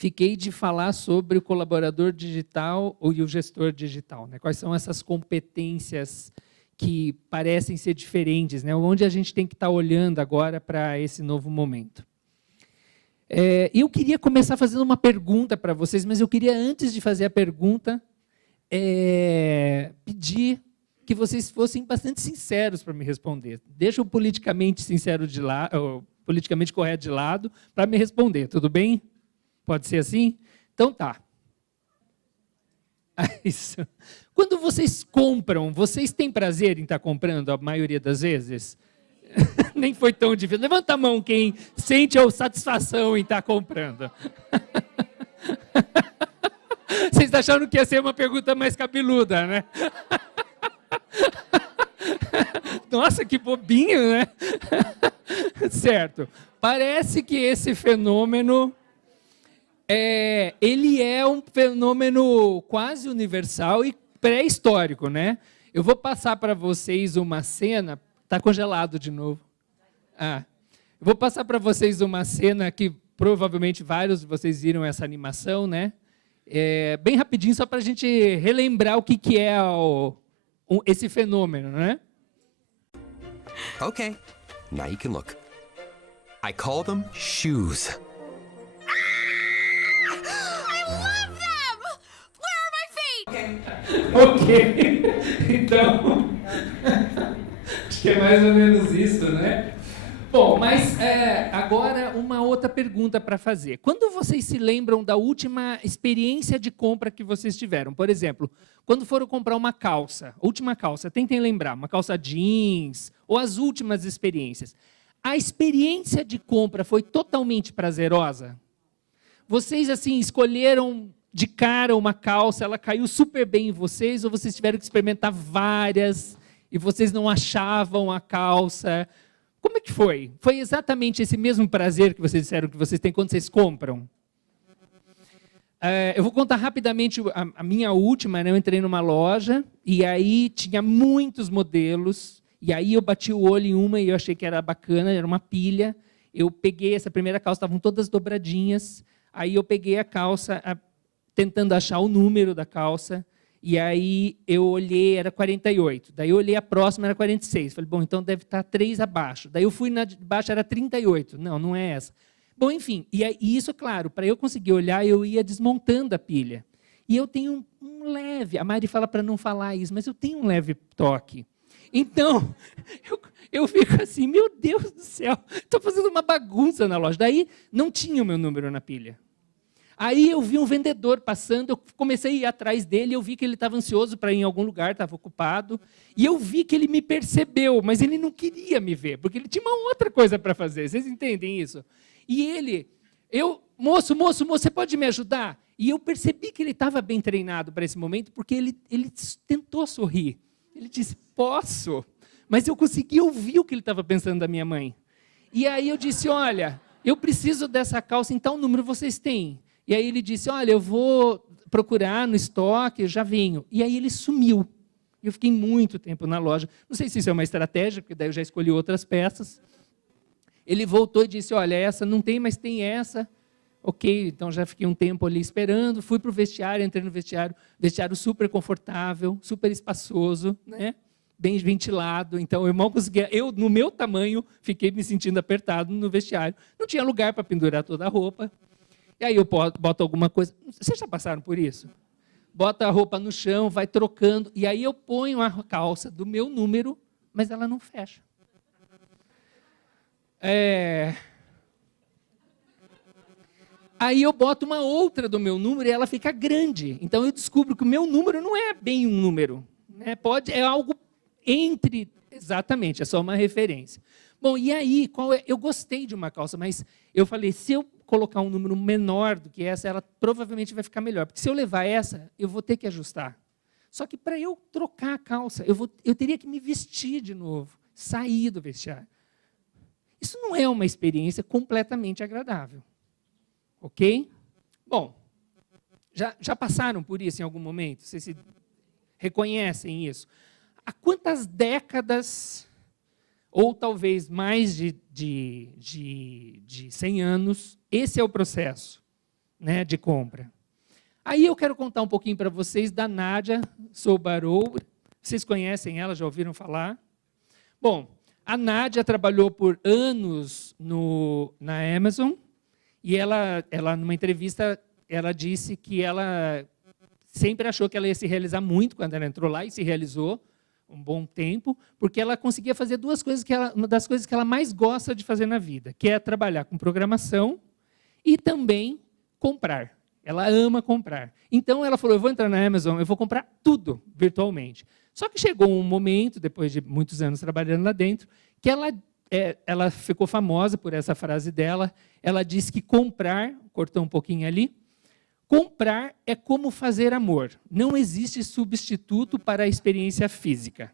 fiquei de falar sobre o colaborador digital e o gestor digital, né? Quais são essas competências que parecem ser diferentes, né? Onde a gente tem que estar olhando agora para esse novo momento. Eu queria começar fazendo uma pergunta para vocês, mas eu queria, antes de fazer a pergunta, pedir que vocês fossem bastante sinceros para me responder. Deixa o politicamente sincero de lado, politicamente correto de lado, para me responder, tudo bem? Pode ser assim? Então tá. Isso. Quando vocês compram, vocês têm prazer em estar comprando a maioria das vezes? Nem foi tão difícil. Levanta a mão quem sente a satisfação em estar comprando. Vocês acharam que ia ser uma pergunta mais cabeluda, né? Nossa, que bobinho, né? Certo. Parece que esse fenômeno ele é um fenômeno quase universal e pré-histórico, né? Eu vou passar para vocês uma cena. Está congelado de novo. Eu vou passar para vocês uma cena que provavelmente vários de vocês viram essa animação, né? Bem rapidinho, só para a gente relembrar o que é esse fenômeno, né? Okay, now you can look. I call them shoes. I love them! Where are my feet? Ok, então, acho que é mais ou menos isso, né? Bom, mas agora uma outra pergunta para fazer. Quando vocês se lembram da última experiência de compra que vocês tiveram? Por exemplo, quando foram comprar uma calça, última calça, tentem lembrar, uma calça jeans, ou as últimas experiências. A experiência de compra foi totalmente prazerosa? Vocês, assim, escolheram de cara uma calça, ela caiu super bem em vocês, ou vocês tiveram que experimentar várias e vocês não achavam a calça? Como é que foi? Foi exatamente esse mesmo prazer que vocês disseram que vocês têm quando vocês compram? Eu vou contar rapidamente a minha última, né? Eu entrei numa loja e aí tinha muitos modelos, e aí eu bati o olho em uma e eu achei que era bacana, era uma pilha. Eu peguei essa primeira calça, estavam todas dobradinhas, aí eu peguei a calça, tentando achar o número da calça, e aí eu olhei, era 48. Daí eu olhei a próxima, era 46. Falei, bom, então deve estar 3 abaixo. Daí eu fui na de baixo, era 38. Não é essa. Bom, enfim, e isso, claro, para eu conseguir olhar, eu ia desmontando a pilha. E eu tenho um leve, a Mari fala para não falar isso, mas eu tenho um leve toque. Então, eu fico assim, meu Deus do céu, estou fazendo uma bagunça na loja. Daí não tinha o meu número na pilha. Aí eu vi um vendedor passando, eu comecei a ir atrás dele, eu vi que ele estava ansioso para ir em algum lugar, estava ocupado, e eu vi que ele me percebeu, mas ele não queria me ver, porque ele tinha uma outra coisa para fazer, vocês entendem isso? E moço, você pode me ajudar? E eu percebi que ele estava bem treinado para esse momento, porque ele tentou sorrir. Ele disse, posso, mas eu consegui ouvir o que ele estava pensando da minha mãe. E aí eu disse, olha, eu preciso dessa calça, em tal número vocês têm? E aí ele disse, olha, eu vou procurar no estoque, eu já venho. E aí ele sumiu. Eu fiquei muito tempo na loja. Não sei se isso é uma estratégia, porque daí eu já escolhi outras peças. Ele voltou e disse, olha, essa não tem, mas tem essa. Ok, então já fiquei um tempo ali esperando. Fui para o vestiário, entrei no vestiário. Vestiário super confortável, super espaçoso, né? Bem ventilado. Então eu mal conseguia, no meu tamanho, fiquei me sentindo apertado no vestiário. Não tinha lugar para pendurar toda a roupa. E aí eu boto alguma coisa. Vocês já passaram por isso? Bota a roupa no chão, vai trocando, e aí eu ponho a calça do meu número, mas ela não fecha. Aí eu boto uma outra do meu número e ela fica grande. Então eu descubro que o meu número não é bem um número. Né? É algo entre... Exatamente, é só uma referência. Bom, e aí, eu gostei de uma calça, mas eu falei, se eu colocar um número menor do que essa, ela provavelmente vai ficar melhor. Porque se eu levar essa, eu vou ter que ajustar. Só que para eu trocar a calça, eu teria que me vestir de novo, sair do vestiário. Isso não é uma experiência completamente agradável. Ok? Bom, já passaram por isso em algum momento? Vocês se reconhecem isso? Há quantas décadas, ou talvez mais de 100 anos, esse é o processo. né, de compra. Aí eu quero contar um pouquinho para vocês da Nadia Soubarou. Vocês conhecem ela, já ouviram falar? Bom, a Nadia trabalhou por anos na Amazon e ela, numa entrevista, ela disse que ela sempre achou que ela ia se realizar muito quando ela entrou lá e se realizou um bom tempo, porque ela conseguia fazer duas coisas uma das coisas que ela mais gosta de fazer na vida, que é trabalhar com programação e também comprar. Ela ama comprar. Então, ela falou, eu vou entrar na Amazon, eu vou comprar tudo virtualmente. Só que chegou um momento, depois de muitos anos trabalhando lá dentro, que ela ficou famosa por essa frase dela. Ela disse que comprar, cortou um pouquinho ali, comprar é como fazer amor. Não existe substituto para a experiência física.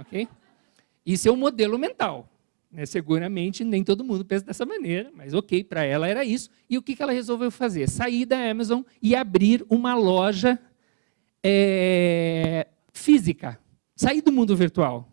Okay? Isso é um modelo mental. Seguramente, nem todo mundo pensa dessa maneira, mas ok, para ela era isso. E o que ela resolveu fazer? Sair da Amazon e abrir uma loja física. Sair do mundo virtual.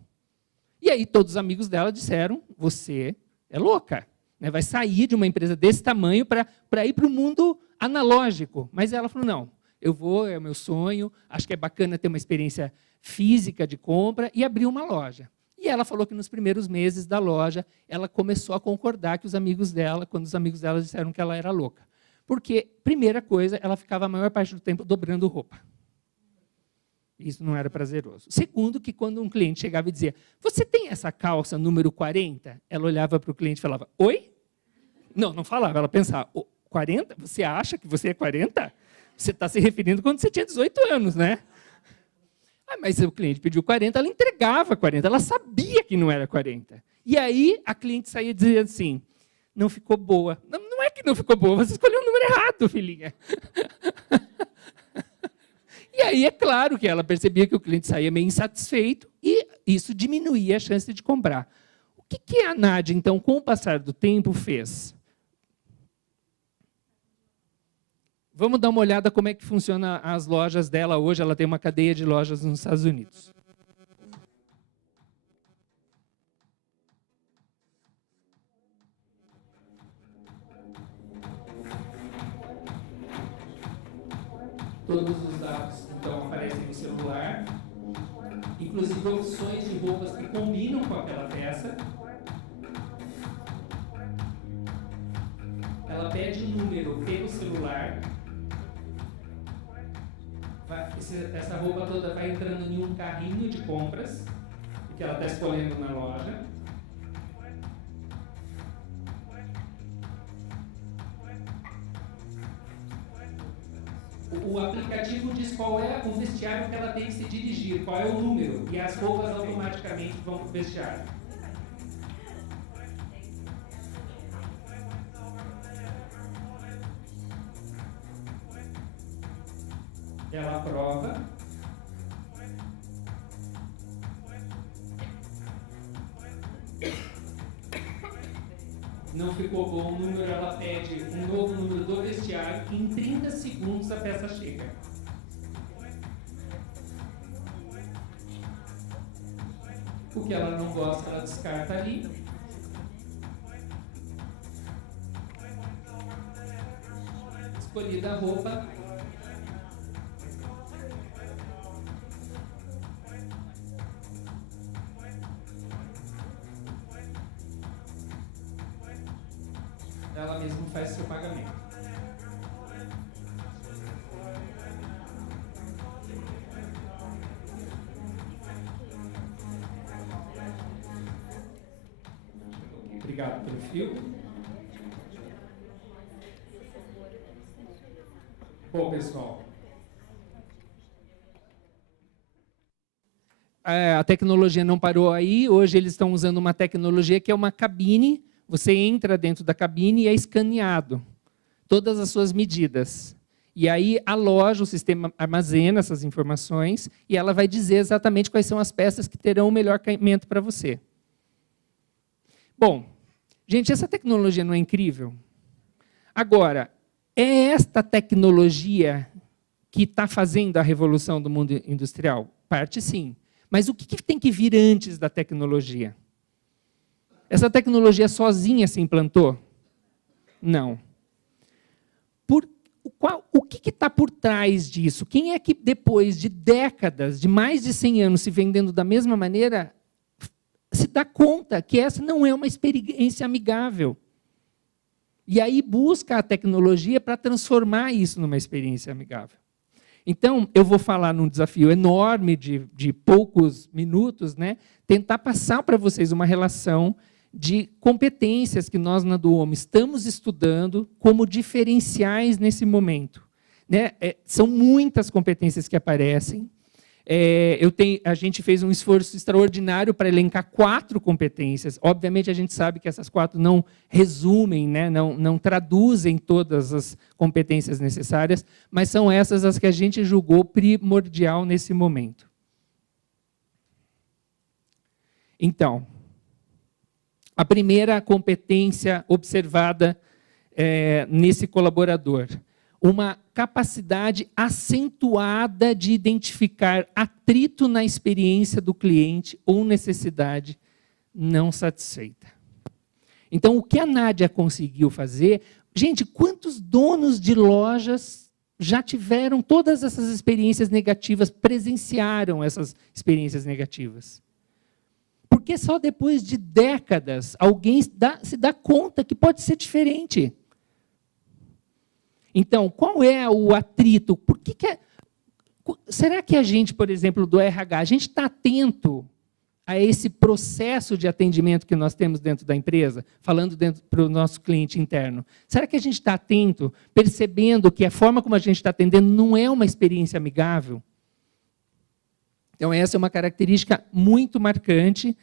E aí todos os amigos dela disseram, você é louca. Vai sair de uma empresa desse tamanho para ir para o mundo analógico. Mas ela falou, não, eu vou, é o meu sonho, acho que é bacana ter uma experiência física de compra, e abrir uma loja. E ela falou que nos primeiros meses da loja, ela começou a concordar que os amigos dela, quando os amigos dela disseram que ela era louca. Porque, primeira coisa, ela ficava a maior parte do tempo dobrando roupa. Isso não era prazeroso. Segundo, que quando um cliente chegava e dizia, você tem essa calça número 40? Ela olhava para o cliente e falava, oi? Não, não falava, ela pensava, 40? Você acha que você é 40? Você está se referindo quando você tinha 18 anos, né? Mas o cliente pediu 40, ela entregava 40, ela sabia que não era 40. E aí a cliente saía dizendo assim, não ficou boa. Não é que não ficou boa, você escolheu o número errado, filhinha. E aí é claro que ela percebia que o cliente saía meio insatisfeito e isso diminuía a chance de comprar. O que a Nadia, então, com o passar do tempo, fez? Vamos dar uma olhada como é que funciona as lojas dela hoje. Ela tem uma cadeia de lojas nos Estados Unidos. Todos os dados, então, aparecem no celular. Inclusive opções de roupas que combinam com aquela peça. Ela pede um número pelo celular. Essa roupa toda vai entrando em um carrinho de compras, que ela está escolhendo na loja. O aplicativo diz qual é o vestiário que ela tem que se dirigir, qual é o número, e as roupas automaticamente vão para o vestiário. Ela aprova. Não ficou bom o número, ela pede um novo número do vestiário. Em 30 segundos a peça chega. O que ela não gosta, ela descarta ali. Escolhida a roupa. Ela mesma faz seu pagamento. Obrigado pelo fio. Bom, pessoal, a tecnologia não parou aí. Hoje eles estão usando uma tecnologia que é uma cabine. Você entra dentro da cabine e é escaneado todas as suas medidas. E aí a loja, o sistema armazena essas informações e ela vai dizer exatamente quais são as peças que terão o melhor caimento para você. Bom, gente, essa tecnologia não é incrível? Agora, é esta tecnologia que está fazendo a revolução do mundo industrial? Parte sim. Mas o que tem que vir antes da tecnologia? Essa tecnologia sozinha se implantou? Não. o que está por trás disso? Quem é que, depois de décadas, de mais de 100 anos se vendendo da mesma maneira, se dá conta que essa não é uma experiência amigável? E aí busca a tecnologia para transformar isso numa experiência amigável. Então, eu vou falar num desafio enorme de poucos minutos, né, tentar passar para vocês uma relação de competências que nós, na Duomo, estamos estudando como diferenciais nesse momento. Né? São muitas competências que aparecem. A gente fez um esforço extraordinário para elencar 4 competências. Obviamente, a gente sabe que essas 4 não resumem, né? não traduzem todas as competências necessárias, mas são essas as que a gente julgou primordial nesse momento. Então, a primeira competência observada nesse colaborador: uma capacidade acentuada de identificar atrito na experiência do cliente ou necessidade não satisfeita. Então, o que a Nádia conseguiu fazer... Gente, quantos donos de lojas já tiveram todas essas experiências negativas, presenciaram essas experiências negativas? Porque só depois de décadas alguém se dá conta que pode ser diferente. Então, qual é o atrito? Será que a gente, por exemplo, do RH, a gente está atento a esse processo de atendimento que nós temos dentro da empresa, falando para o nosso cliente interno? Será que a gente está atento, percebendo que a forma como a gente está atendendo não é uma experiência amigável? Então, essa é uma característica muito marcante.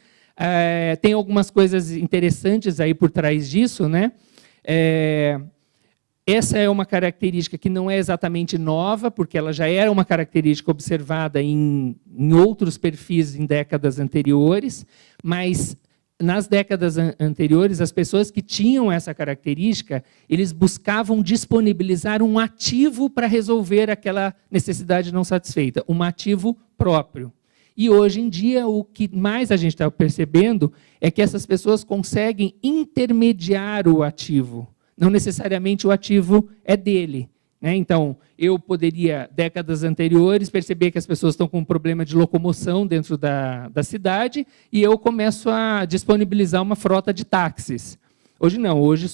Tem algumas coisas interessantes aí por trás disso, né? Essa é uma característica que não é exatamente nova, porque ela já era uma característica observada em outros perfis em décadas anteriores, mas nas décadas anteriores, as pessoas que tinham essa característica, eles buscavam disponibilizar um ativo para resolver aquela necessidade não satisfeita, um ativo próprio. E hoje em dia, o que mais a gente está percebendo é que essas pessoas conseguem intermediar o ativo. Não necessariamente o ativo é dele. Né? Então, eu poderia, décadas anteriores, perceber que as pessoas estão com um problema de locomoção dentro da cidade e eu começo a disponibilizar uma frota de táxis. Hoje não, hoje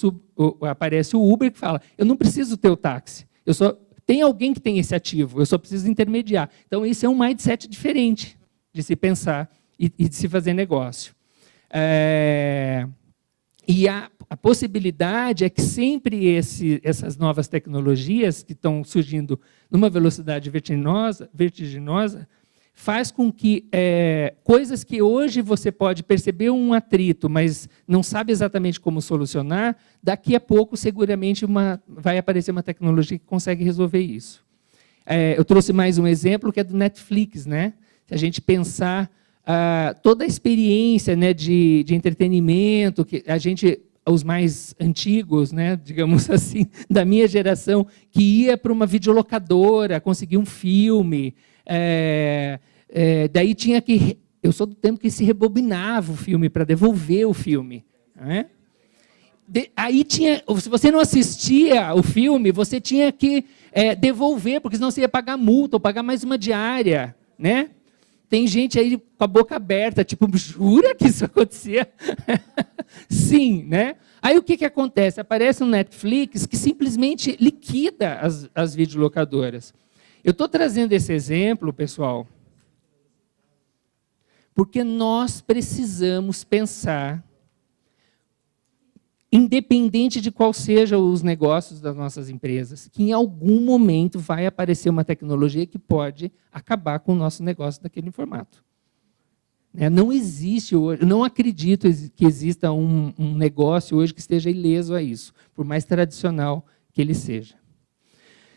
aparece o Uber que fala, eu não preciso ter o táxi, tem alguém que tem esse ativo, eu só preciso intermediar. Então, isso é um mindset diferente de se pensar e de se fazer negócio. E a possibilidade é que sempre essas novas tecnologias que estão surgindo numa velocidade vertiginosa faz com que coisas que hoje você pode perceber um atrito, mas não sabe exatamente como solucionar, daqui a pouco, seguramente, vai aparecer uma tecnologia que consegue resolver isso. Eu trouxe mais um exemplo, que é do Netflix. Né? Se a gente pensar toda a experiência, né, de entretenimento, que os mais antigos, né, digamos assim, da minha geração, que ia para uma videolocadora, conseguir um filme, daí tinha que... Eu sou do tempo que se rebobinava o filme para devolver o filme. Né? Aí tinha... Se você não assistia o filme, você tinha que devolver, porque senão você ia pagar multa ou pagar mais uma diária. Né? Tem gente aí com a boca aberta, tipo, jura que isso acontecia? Sim, né? Aí o que acontece? Aparece um Netflix que simplesmente liquida as videolocadoras. Eu estou trazendo esse exemplo, pessoal, porque nós precisamos pensar, independente de qual sejam os negócios das nossas empresas, que em algum momento vai aparecer uma tecnologia que pode acabar com o nosso negócio daquele formato. Não existe hoje, não acredito que exista um negócio hoje que esteja ileso a isso, por mais tradicional que ele seja.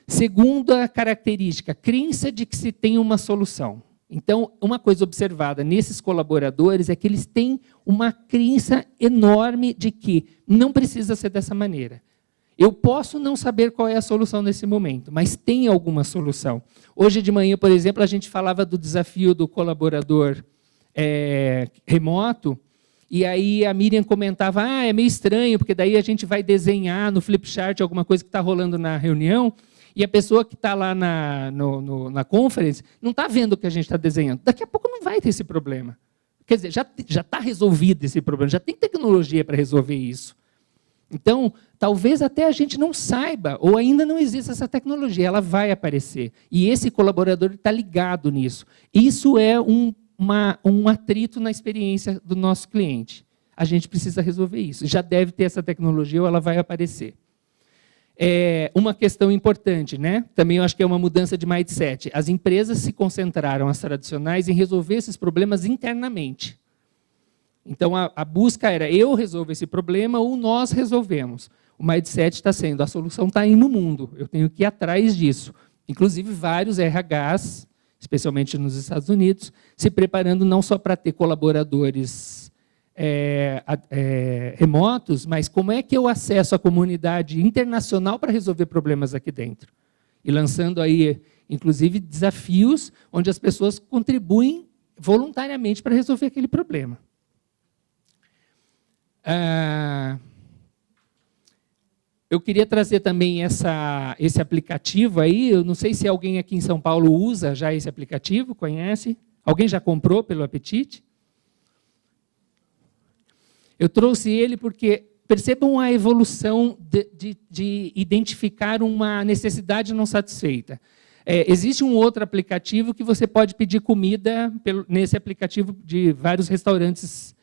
Segunda característica, crença de que se tem uma solução. Então, uma coisa observada nesses colaboradores é que eles têm uma crença enorme de que não precisa ser dessa maneira. Eu posso não saber qual é a solução nesse momento, mas tem alguma solução. Hoje de manhã, por exemplo, a gente falava do desafio do colaborador remoto, e aí a Miriam comentava, é meio estranho, porque daí a gente vai desenhar no flipchart alguma coisa que está rolando na reunião, E a pessoa que está lá na conference não está vendo o que a gente está desenhando. Daqui a pouco não vai ter esse problema. Quer dizer, já está resolvido esse problema, já tem tecnologia para resolver isso. Então, talvez até a gente não saiba, ou ainda não exista essa tecnologia, ela vai aparecer. E esse colaborador está ligado nisso. Isso é um atrito na experiência do nosso cliente. A gente precisa resolver isso. Já deve ter essa tecnologia ou ela vai aparecer. Uma questão importante, né? Também eu acho que é uma mudança de mindset. As empresas se concentraram, as tradicionais, em resolver esses problemas internamente. Então, a busca era eu resolvo esse problema ou nós resolvemos. O mindset está sendo, a solução está aí no mundo, eu tenho que ir atrás disso. Inclusive, vários RHs, especialmente nos Estados Unidos, se preparando não só para ter colaboradores remotos, mas como é que eu acesso a comunidade internacional para resolver problemas aqui dentro. E lançando aí, inclusive, desafios onde as pessoas contribuem voluntariamente para resolver aquele problema. Eu queria trazer também esse aplicativo aí. Eu não sei se alguém aqui em São Paulo usa já esse aplicativo, conhece? Alguém já comprou pelo Apetite? Eu trouxe ele porque percebam a evolução de identificar uma necessidade não satisfeita. Existe um outro aplicativo que você pode pedir comida nesse aplicativo de vários restaurantes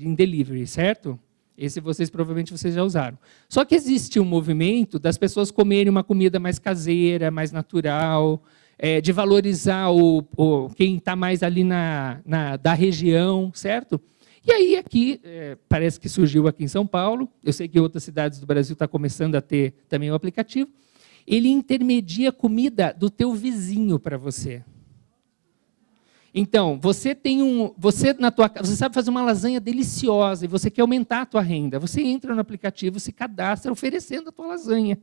em delivery, certo? Esse provavelmente vocês já usaram. Só que existe um movimento das pessoas comerem uma comida mais caseira, mais natural, de valorizar quem está mais ali da região, certo? E aí aqui, parece que surgiu aqui em São Paulo, eu sei que em outras cidades do Brasil está começando a ter também o aplicativo, ele intermedia comida do teu vizinho para você. Então, você sabe fazer uma lasanha deliciosa e você quer aumentar a tua renda. Você entra no aplicativo, se cadastra oferecendo a tua lasanha.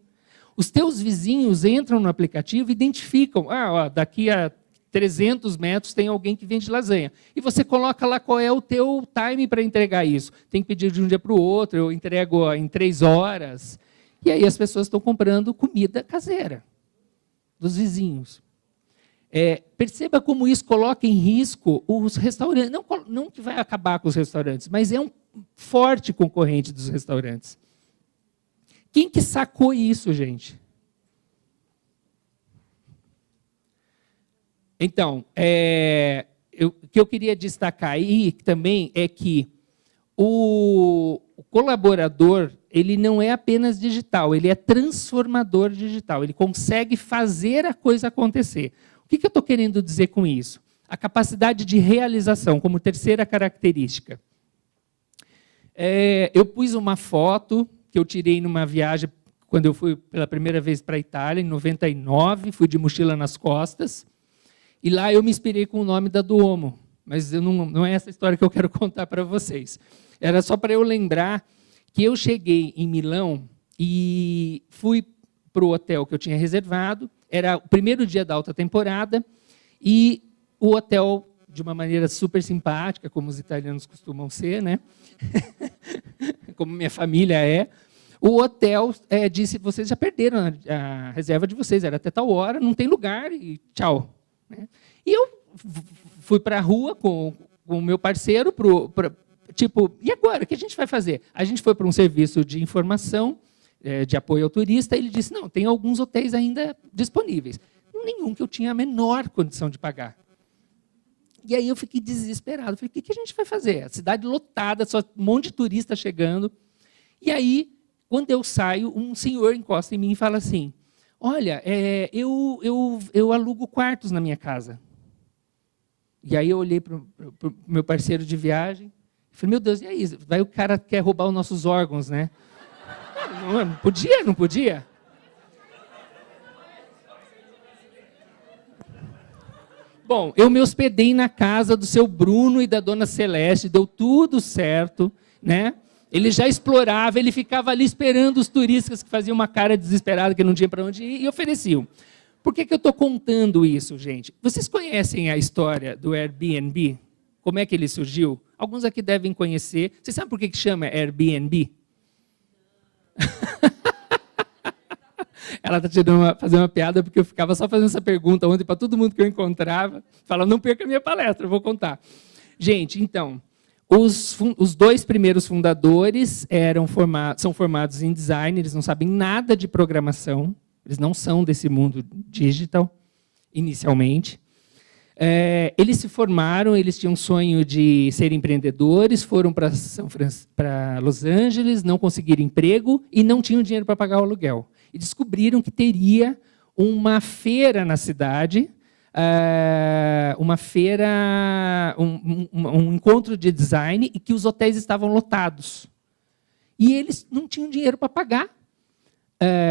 Os teus vizinhos entram no aplicativo e identificam, daqui a 300 metros tem alguém que vende lasanha. E você coloca lá qual é o teu time para entregar isso. Tem que pedir de um dia para o outro, eu entrego em 3 horas. E aí as pessoas estão comprando comida caseira dos vizinhos. Perceba como isso coloca em risco os restaurantes. Não que vai acabar com os restaurantes, mas é um forte concorrente dos restaurantes. Quem que sacou isso, gente? Então, o que eu queria destacar aí também é que o colaborador, ele não é apenas digital, ele é transformador digital, ele consegue fazer a coisa acontecer. O que eu estou querendo dizer com isso? A capacidade de realização, como terceira característica. Eu pus uma foto que eu tirei numa viagem, quando eu fui pela primeira vez para a Itália, em 99, fui de mochila nas costas, e lá eu me inspirei com o nome da Duomo, mas não é essa história que eu quero contar para vocês. Era só para eu lembrar que eu cheguei em Milão e fui para o hotel que eu tinha reservado. Era o primeiro dia da alta temporada e o hotel, de uma maneira super simpática, como os italianos costumam ser, né? Como minha família é, o hotel disse, vocês já perderam a reserva de vocês, era até tal hora, não tem lugar e tchau. E eu fui para a rua com o meu parceiro, tipo, e agora, o que a gente vai fazer? A gente foi para um serviço de informação, de apoio ao turista, e ele disse, não, tem alguns hotéis ainda disponíveis. Nenhum que eu tinha a menor condição de pagar. E aí eu fiquei desesperado. Falei, o que a gente vai fazer? A cidade lotada, só um monte de turista chegando. E aí, quando eu saio, um senhor encosta em mim e fala assim, olha, eu alugo quartos na minha casa. E aí eu olhei para o meu parceiro de viagem, e falei, meu Deus, e aí? Vai o cara quer roubar os nossos órgãos, né? Não podia, não podia. Bom, eu me hospedei na casa do seu Bruno e da dona Celeste, deu tudo certo, né? Ele já explorava, ele ficava ali esperando os turistas que faziam uma cara desesperada, que não tinha para onde ir, e ofereciam. Por que eu estou contando isso, gente? Vocês conhecem a história do Airbnb? Como é que ele surgiu? Alguns aqui devem conhecer. Vocês sabem por que chama Airbnb? Ela está fazendo uma piada porque eu ficava só fazendo essa pergunta ontem para todo mundo que eu encontrava. Falava, não perca a minha palestra, eu vou contar. Gente, então, os 2 primeiros fundadores são formados em design, eles não sabem nada de programação, eles não são desse mundo digital, inicialmente. Eles se formaram, eles tinham um sonho de ser empreendedores, foram para Los Angeles, não conseguiram emprego e não tinham dinheiro para pagar o aluguel. E descobriram que teria uma feira na cidade, uma feira, um encontro de design, e que os hotéis estavam lotados. E eles não tinham dinheiro para pagar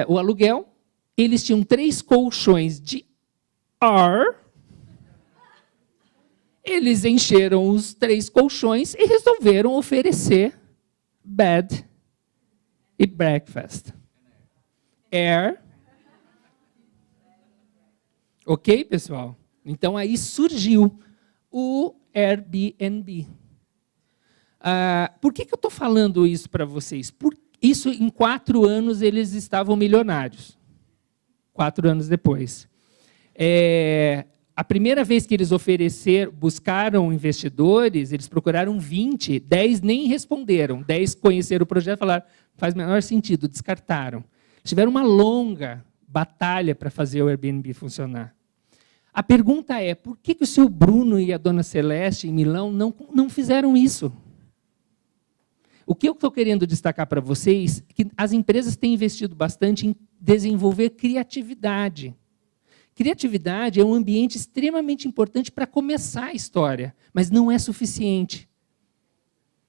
o aluguel. Eles tinham 3 colchões de ar. Eles encheram os 3 colchões e resolveram oferecer bed e breakfast. Air. Ok, pessoal? Então, aí surgiu o Airbnb. Por que eu estou falando isso para vocês? Isso, em 4 anos, eles estavam milionários. 4 anos depois. A primeira vez que eles buscaram investidores, eles procuraram 20, 10 nem responderam, 10 conheceram o projeto e falaram, faz o menor sentido, descartaram. Tiveram uma longa batalha para fazer o Airbnb funcionar. A pergunta é, por que o seu Bruno e a dona Celeste em Milão não fizeram isso? O que eu estou querendo destacar para vocês é que as empresas têm investido bastante em desenvolver criatividade. Criatividade é um ambiente extremamente importante para começar a história, mas não é suficiente.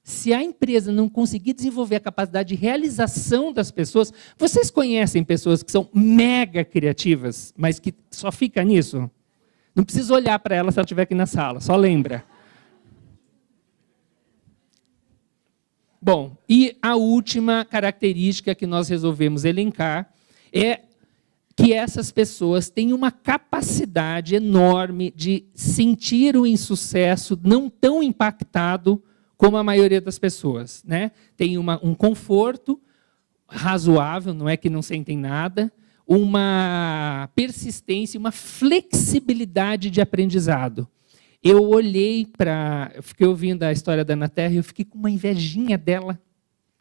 Se a empresa não conseguir desenvolver a capacidade de realização das pessoas, vocês conhecem pessoas que são mega criativas, mas que só fica nisso? Não precisa olhar para ela se ela estiver aqui na sala, só lembra. Bom, e a última característica que nós resolvemos elencar é que essas pessoas têm uma capacidade enorme de sentir o insucesso não tão impactado como a maioria das pessoas, né? Tem um conforto razoável, não é que não sentem nada, uma persistência, uma flexibilidade de aprendizado. Eu fiquei ouvindo a história da Ana Terra e eu fiquei com uma invejinha dela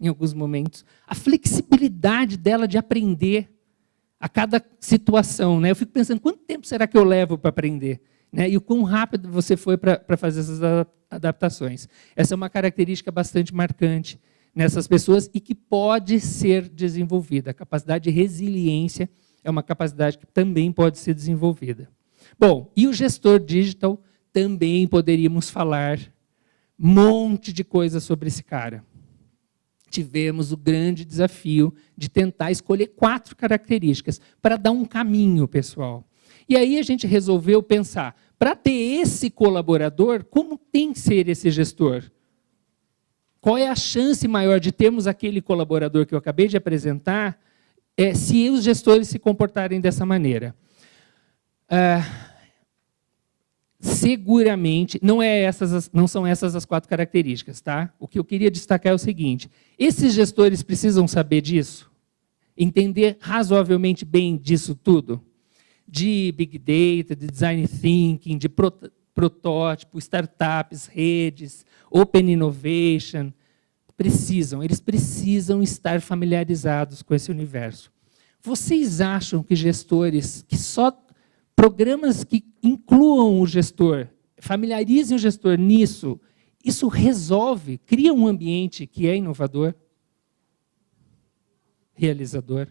em alguns momentos. A flexibilidade dela de aprender a cada situação, né? Eu fico pensando, quanto tempo será que eu levo para aprender? Né? E o quão rápido você foi para fazer essas adaptações. Essa é uma característica bastante marcante nessas pessoas e que pode ser desenvolvida. A capacidade de resiliência é uma capacidade que também pode ser desenvolvida. Bom, e o gestor digital também poderíamos falar um monte de coisa sobre esse cara. Tivemos o grande desafio de tentar escolher 4 características para dar um caminho, pessoal. E aí a gente resolveu pensar, para ter esse colaborador, como tem que ser esse gestor? Qual é a chance maior de termos aquele colaborador que eu acabei de apresentar, se os gestores se comportarem dessa maneira? Seguramente, não são essas as 4 características, tá? O que eu queria destacar é o seguinte, esses gestores precisam saber disso? Entender razoavelmente bem disso tudo? De Big Data, de Design Thinking, de protótipo, startups, redes, Open Innovation. Eles precisam estar familiarizados com esse universo. Vocês acham que gestores, que só programas que incluam o gestor, familiarizem o gestor nisso, isso resolve, cria um ambiente que é inovador, realizador?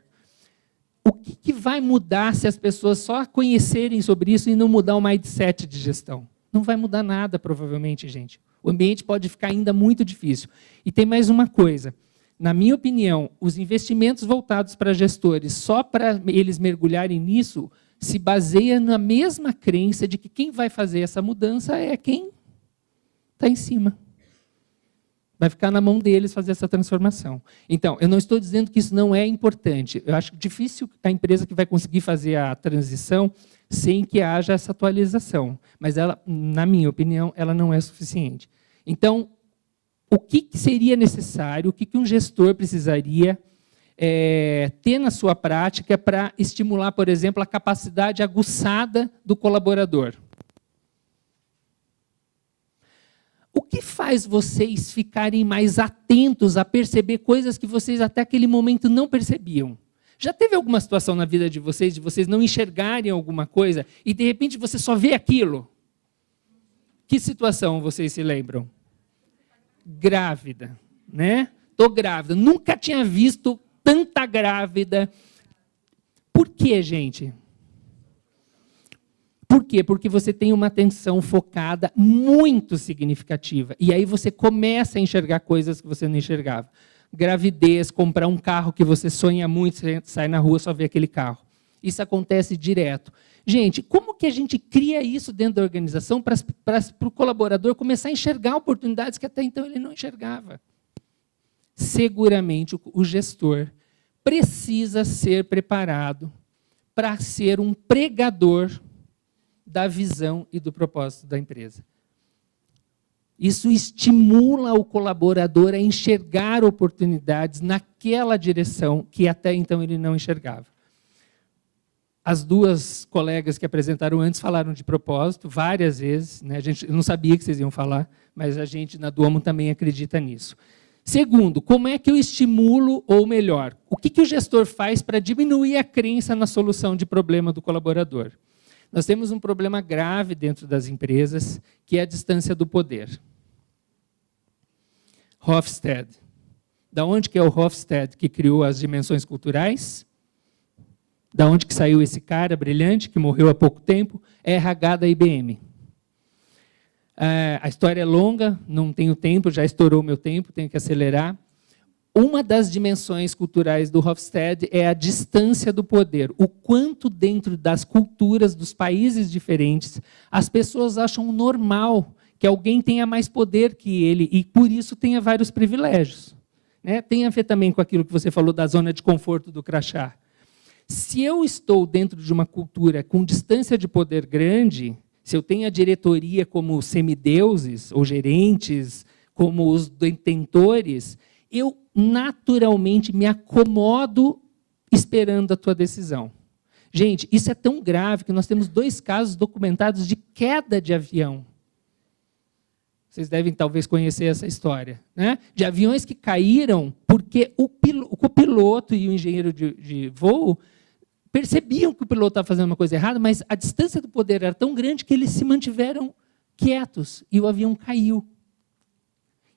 O que vai mudar se as pessoas só conhecerem sobre isso e não mudar o mindset de gestão? Não vai mudar nada, provavelmente, gente. O ambiente pode ficar ainda muito difícil. E tem mais uma coisa. Na minha opinião, os investimentos voltados para gestores, só para eles mergulharem nisso, se baseia na mesma crença de que quem vai fazer essa mudança é quem está em cima. Vai ficar na mão deles fazer essa transformação. Então, eu não estou dizendo que isso não é importante. Eu acho difícil a empresa que vai conseguir fazer a transição sem que haja essa atualização. Mas, ela, na minha opinião, ela não é suficiente. Então, o que seria necessário, o que um gestor precisaria ter na sua prática para estimular, por exemplo, a capacidade aguçada do colaborador? O que faz vocês ficarem mais atentos a perceber coisas que vocês até aquele momento não percebiam? Já teve alguma situação na vida de vocês não enxergarem alguma coisa e, de repente, você só vê aquilo? Que situação vocês se lembram? Grávida, né? Estou grávida. Nunca tinha visto tanta grávida. Por quê, gente? Por quê? Porque você tem uma atenção focada muito significativa. E aí você começa a enxergar coisas que você não enxergava. Gravidez, comprar um carro que você sonha muito, você sai na rua e só vê aquele carro. Isso acontece direto. Gente, como que a gente cria isso dentro da organização para o colaborador começar a enxergar oportunidades que até então ele não enxergava? Seguramente o gestor precisa ser preparado para ser um pregador da visão e do propósito da empresa. Isso estimula o colaborador a enxergar oportunidades naquela direção que até então ele não enxergava. As duas colegas que apresentaram antes falaram de propósito várias vezes, né? Eu não sabia que vocês iam falar, mas a gente na Duomo também acredita nisso. Segundo, como é que eu estimulo, ou melhor, o que o gestor faz para diminuir a crença na solução de problema do colaborador? Nós temos um problema grave dentro das empresas, que é a distância do poder. Hofstede. Da onde que é o Hofstede que criou as dimensões culturais? Da onde que saiu esse cara brilhante, que morreu há pouco tempo? RH da IBM. A história é longa, não tenho tempo, já estourou o meu tempo, tenho que acelerar. Uma das dimensões culturais do Hofstede é a distância do poder. O quanto dentro das culturas dos países diferentes, as pessoas acham normal que alguém tenha mais poder que ele e, por isso, tenha vários privilégios. Né? Tem a ver também com aquilo que você falou da zona de conforto do crachá. Se eu estou dentro de uma cultura com distância de poder grande, se eu tenho a diretoria como semideuses ou gerentes, como os detentores, eu naturalmente me acomodo esperando a tua decisão. Gente, isso é tão grave que nós temos 2 casos documentados de queda de avião. Vocês devem talvez conhecer essa história, né? De aviões que caíram porque o copiloto e o engenheiro de voo percebiam que o piloto estava fazendo uma coisa errada, mas a distância do poder era tão grande que eles se mantiveram quietos e o avião caiu.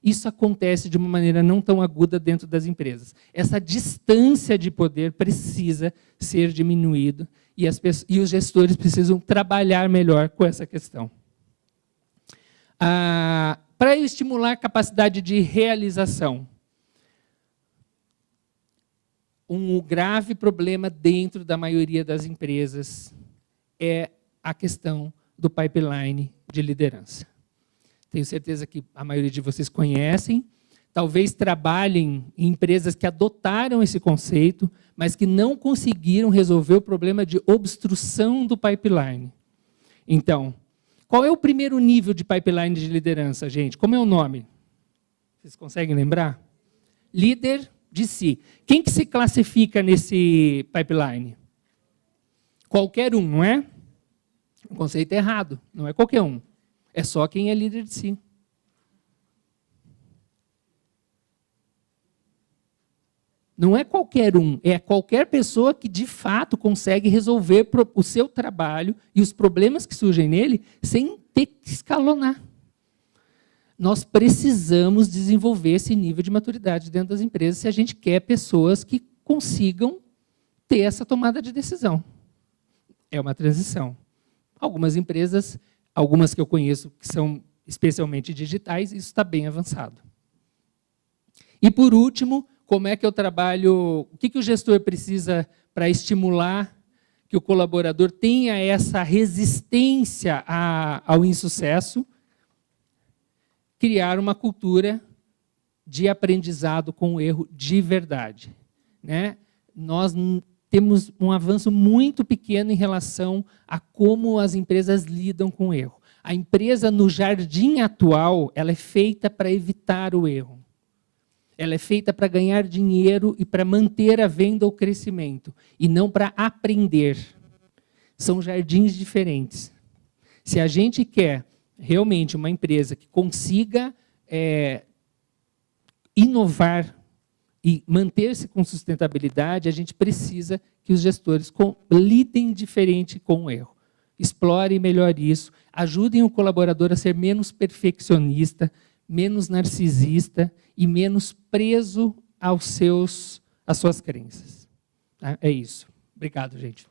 Isso acontece de uma maneira não tão aguda dentro das empresas. Essa distância de poder precisa ser diminuída e os gestores precisam trabalhar melhor com essa questão. Para estimular a capacidade de realização, um grave problema dentro da maioria das empresas é a questão do pipeline de liderança. Tenho certeza que a maioria de vocês conhecem, talvez trabalhem em empresas que adotaram esse conceito, mas que não conseguiram resolver o problema de obstrução do pipeline. Então, qual é o primeiro nível de pipeline de liderança, gente? Como é o nome? Vocês conseguem lembrar? Líder de si. Quem que se classifica nesse pipeline? Qualquer um, não é? O conceito é errado, não é qualquer um. É só quem é líder de si. Não é qualquer um, é qualquer pessoa que, de fato, consegue resolver o seu trabalho e os problemas que surgem nele sem ter que escalonar. Nós precisamos desenvolver esse nível de maturidade dentro das empresas se a gente quer pessoas que consigam ter essa tomada de decisão. É uma transição. Algumas empresas, algumas que eu conheço que são especialmente digitais, isso está bem avançado. E, por último, como é que eu trabalho, o que o gestor precisa para estimular que o colaborador tenha essa resistência ao insucesso? Criar uma cultura de aprendizado com o erro de verdade. Né? Nós temos um avanço muito pequeno em relação a como as empresas lidam com o erro. A empresa, no jardim atual, ela é feita para evitar o erro. Ela é feita para ganhar dinheiro e para manter a venda ou crescimento, e não para aprender. São jardins diferentes. Se a gente quer realmente uma empresa que consiga inovar e manter-se com sustentabilidade, a gente precisa que os gestores lidem diferente com o erro. Explorem melhor isso, ajudem o colaborador a ser menos perfeccionista, menos narcisista e menos preso às suas crenças. É isso. Obrigado, gente.